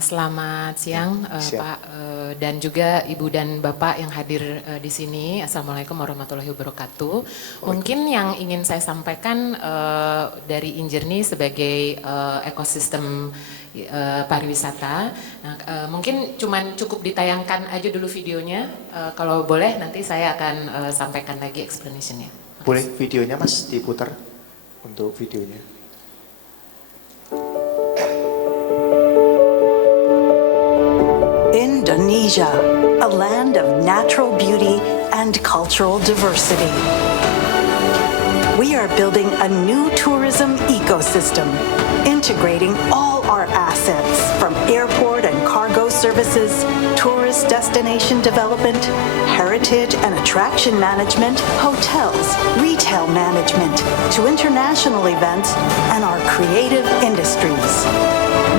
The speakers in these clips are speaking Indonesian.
Selamat siang, Pak, dan juga Ibu dan Bapak yang hadir di sini. Assalamualaikum warahmatullahi wabarakatuh. Mungkin yang ingin saya sampaikan dari Injourney sebagai ekosistem pariwisata. Nah, mungkin cukup ditayangkan aja dulu videonya. Kalau boleh, nanti saya akan sampaikan lagi explanation-nya. Boleh videonya Mas diputar untuk videonya. Indonesia, a land of natural beauty and cultural diversity. We are building a new tourism ecosystem, integrating all our assets from airport and cargo services, tourist destination development, heritage and attraction management, hotels, retail management, to international events and our creative industries.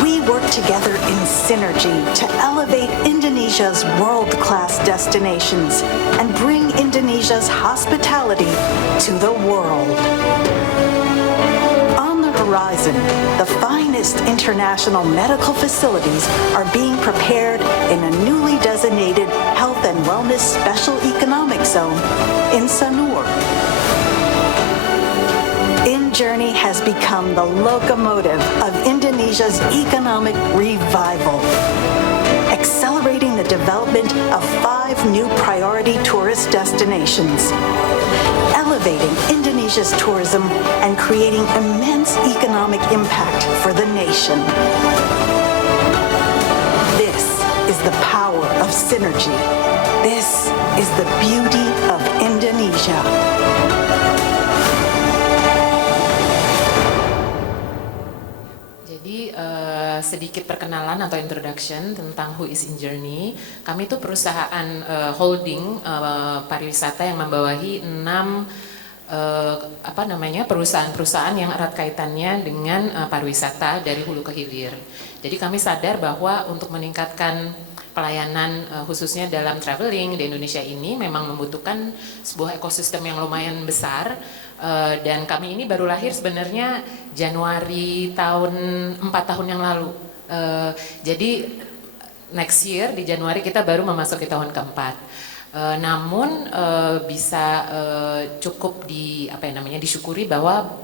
We work together in synergy to elevate Indonesia's world-class destinations and bring Indonesia's hospitality to the world. On the horizon, the finest international medical facilities are being prepared in a newly designated Health and Wellness Special Economic Zone in Sanur. Injourney has become the locomotive of Indonesia's economic revival, accelerating the development of 5 new priority tourist destinations, elevating Indonesia's tourism and creating immense economic impact for the nation. This is the power of synergy. This is the beauty of Indonesia. Jadi sedikit perkenalan atau introduction tentang Who is Injourney. Kami itu perusahaan holding pariwisata yang membawahi 6 perusahaan-perusahaan yang erat kaitannya dengan pariwisata dari hulu ke hilir. Jadi kami sadar bahwa untuk meningkatkan pelayanan khususnya dalam traveling di Indonesia ini memang membutuhkan sebuah ekosistem yang lumayan besar. Dan kami ini baru lahir sebenarnya Januari 4 tahun yang lalu. Jadi next year di Januari kita baru memasuki tahun keempat. Namun bisa cukup disyukuri bahwa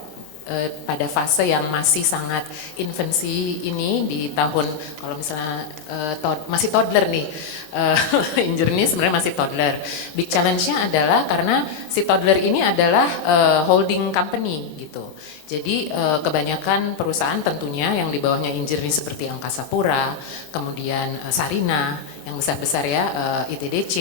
pada fase yang masih sangat infancy ini di tahun, kalau misalnya masih toddler nih, Injourney sebenarnya masih toddler. Big challenge-nya adalah karena si toddler ini adalah holding company gitu. Jadi kebanyakan perusahaan tentunya yang di bawahnya Injourney seperti Angkasa Pura, kemudian Sarinah, yang besar-besar ya, ITDC,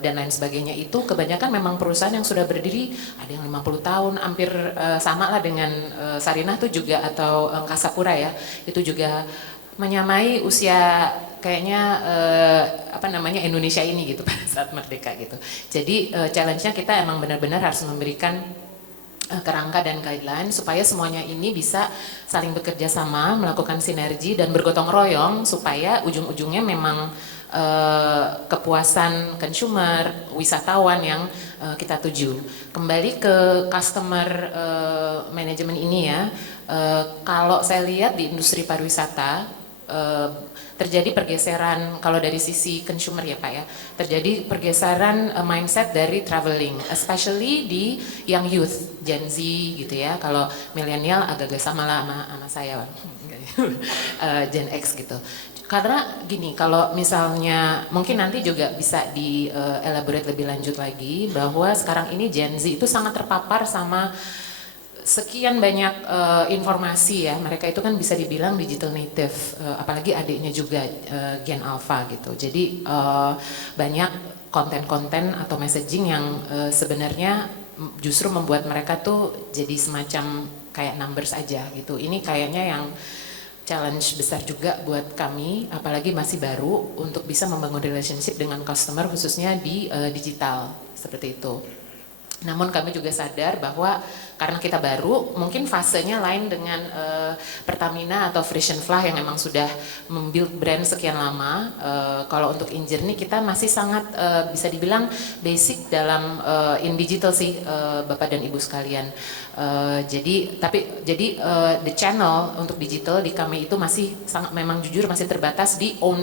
dan lain sebagainya itu kebanyakan memang perusahaan yang sudah berdiri ada yang 50 tahun, hampir sama lah dengan Sarinah tuh juga, atau Angkasa Pura ya, itu juga menyamai usia kayaknya Indonesia ini gitu pada saat merdeka gitu. Jadi challenge-nya kita emang benar-benar harus memberikan kerangka dan guideline supaya semuanya ini bisa saling bekerja sama, melakukan sinergi dan bergotong royong supaya ujung-ujungnya memang kepuasan consumer, wisatawan yang kita tuju. Kembali ke customer management ini ya, kalau saya lihat di industri pariwisata terjadi pergeseran, kalau dari sisi consumer ya Pak ya, terjadi pergeseran mindset dari traveling, especially di young youth, Gen Z gitu ya. Kalau milenial agak-agak sama lah sama saya, Gen X gitu. Karena gini, kalau misalnya mungkin nanti juga bisa di elaborate lebih lanjut lagi bahwa sekarang ini Gen Z itu sangat terpapar sama sekian banyak informasi ya. Mereka itu kan bisa dibilang digital native, apalagi adiknya juga Gen Alpha gitu. Jadi banyak konten-konten atau messaging yang sebenarnya justru membuat mereka tuh jadi semacam kayak numbers aja gitu. Ini kayaknya yang challenge besar juga buat kami, apalagi masih baru, untuk bisa membangun relationship dengan customer khususnya di digital seperti itu. Namun kami juga sadar bahwa karena kita baru, mungkin fasenya lain dengan Pertamina atau Frisian-Flah yang memang sudah membuild brand sekian lama. Kalau untuk InJourney kita masih sangat bisa dibilang basic dalam in digital sih, Bapak dan Ibu sekalian. Jadi the channel untuk digital di kami itu masih sangat, memang jujur masih terbatas di own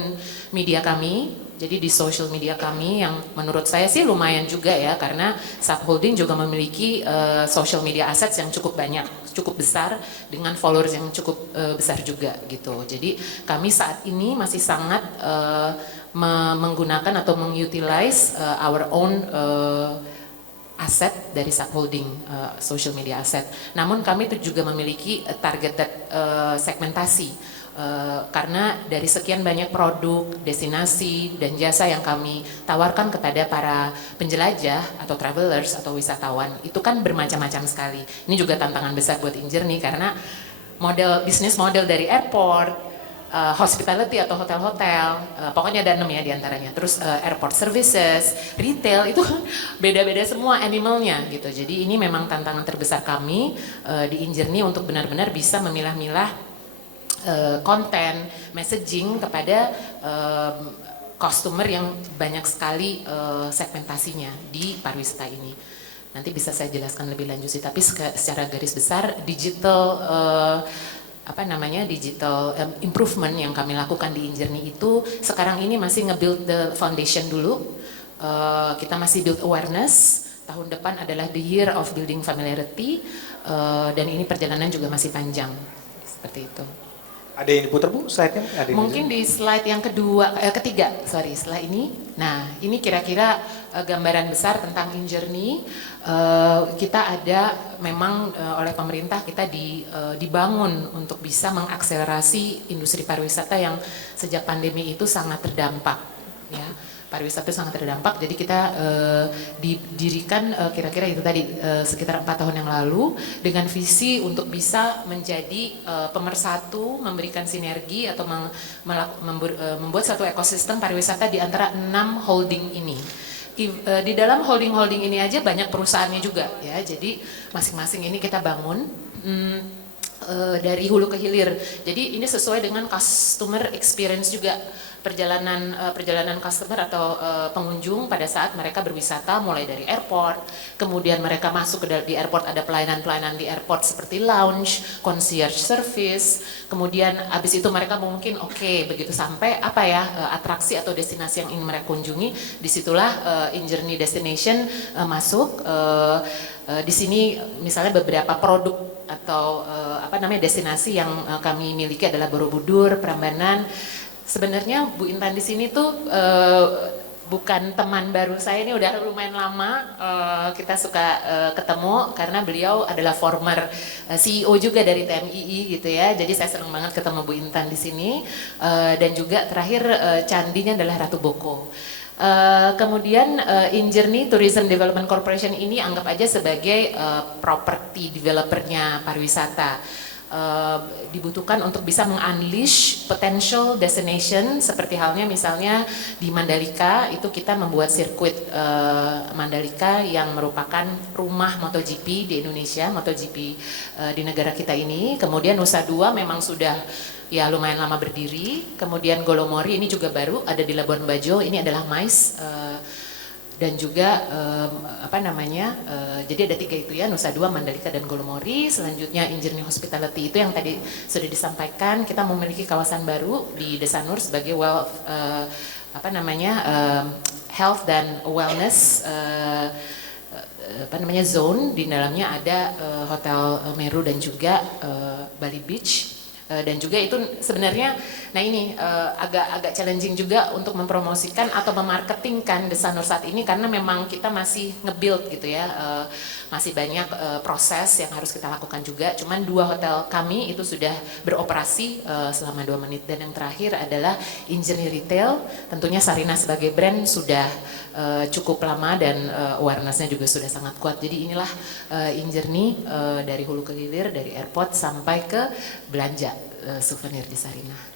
media kami. Jadi di social media kami yang menurut saya sih lumayan juga ya, karena subholding juga memiliki social media assets yang cukup banyak, cukup besar dengan followers yang cukup besar juga gitu. Jadi kami saat ini masih sangat menggunakan atau mengutilize our own aset dari subholding social media asset. Namun kami itu juga memiliki targeted segmentasi. Karena dari sekian banyak produk, destinasi, dan jasa yang kami tawarkan kepada para penjelajah atau travelers atau wisatawan, itu kan bermacam-macam sekali. Ini juga tantangan besar buat InJourney karena bisnis model dari airport, hospitality atau hotel-hotel, pokoknya ada 6 ya diantaranya. Terus airport services, retail, itu beda-beda semua animalnya gitu. Jadi ini memang tantangan terbesar kami di InJourney untuk benar-benar bisa memilah-milah konten, messaging kepada customer yang banyak sekali segmentasinya di pariwisata ini. Nanti bisa saya jelaskan lebih lanjut sih, tapi secara garis besar digital digital improvement yang kami lakukan di InJourney itu sekarang ini masih nge-build the foundation dulu. Kita masih build awareness. Tahun depan adalah the year of building familiarity, dan ini perjalanan juga masih panjang. Seperti itu. Ada yang diputar Bu slide-nya? Mungkin di slide yang ketiga, setelah ini. Nah, ini kira-kira gambaran besar tentang InJourney. Kita ada memang oleh pemerintah kita dibangun untuk bisa mengakselerasi industri pariwisata yang sejak pandemi itu sangat terdampak, ya. Pariwisata itu sangat terdampak, jadi kita didirikan kira-kira itu tadi sekitar 4 tahun yang lalu dengan visi untuk bisa menjadi pemersatu, memberikan sinergi atau membuat satu ekosistem pariwisata di antara 6 holding ini. Di dalam holding-holding ini aja banyak perusahaannya juga ya, jadi masing-masing ini kita bangun dari hulu ke hilir. Jadi ini sesuai dengan customer experience juga. Perjalanan customer atau pengunjung pada saat mereka berwisata, mulai dari airport, kemudian mereka masuk di airport, ada pelayanan-pelayanan di airport seperti lounge, concierge service, kemudian habis itu mereka mungkin begitu sampai atraksi atau destinasi yang ingin mereka kunjungi, disitulah InJourney Destination masuk. Di sini misalnya beberapa produk atau destinasi yang kami miliki adalah Borobudur, Prambanan. Sebenarnya Bu Intan di sini tuh bukan teman baru saya, ini udah lumayan lama kita suka ketemu karena beliau adalah former CEO juga dari TMII gitu ya. Jadi saya senang banget ketemu Bu Intan di sini, dan juga terakhir candinya adalah Ratu Boko. Kemudian InJourney Tourism Development Corporation ini anggap aja sebagai property developernya pariwisata. Dibutuhkan untuk bisa meng-unleash potential destination seperti halnya misalnya di Mandalika itu kita membuat sirkuit Mandalika yang merupakan rumah MotoGP di Indonesia, MotoGP di negara kita ini. Kemudian Nusa Dua memang sudah ya lumayan lama berdiri. Kemudian Golomori ini juga baru ada di Labuan Bajo, ini adalah MICE. Dan juga jadi ada 3 itu ya, Nusa Dua, Mandalika, dan Golomori. Selanjutnya InJourney Hospitality itu yang tadi sudah disampaikan, kita memiliki kawasan baru di Desa Nur sebagai health dan wellness zone. Di dalamnya ada Hotel Meru dan juga Bali Beach. Dan juga itu sebenarnya, nah ini agak challenging juga untuk mempromosikan atau memarketingkan Desa Nur saat ini karena memang kita masih nge-build gitu ya, masih banyak proses yang harus kita lakukan juga. Cuman 2 hotel kami itu sudah beroperasi selama 2 menit. Dan yang terakhir adalah InJourney Retail, tentunya Sarina sebagai brand sudah cukup lama dan awareness-nya juga sudah sangat kuat. Jadi inilah InJourney dari hulu ke hilir, dari airport sampai ke belanja souvenir di Sarina.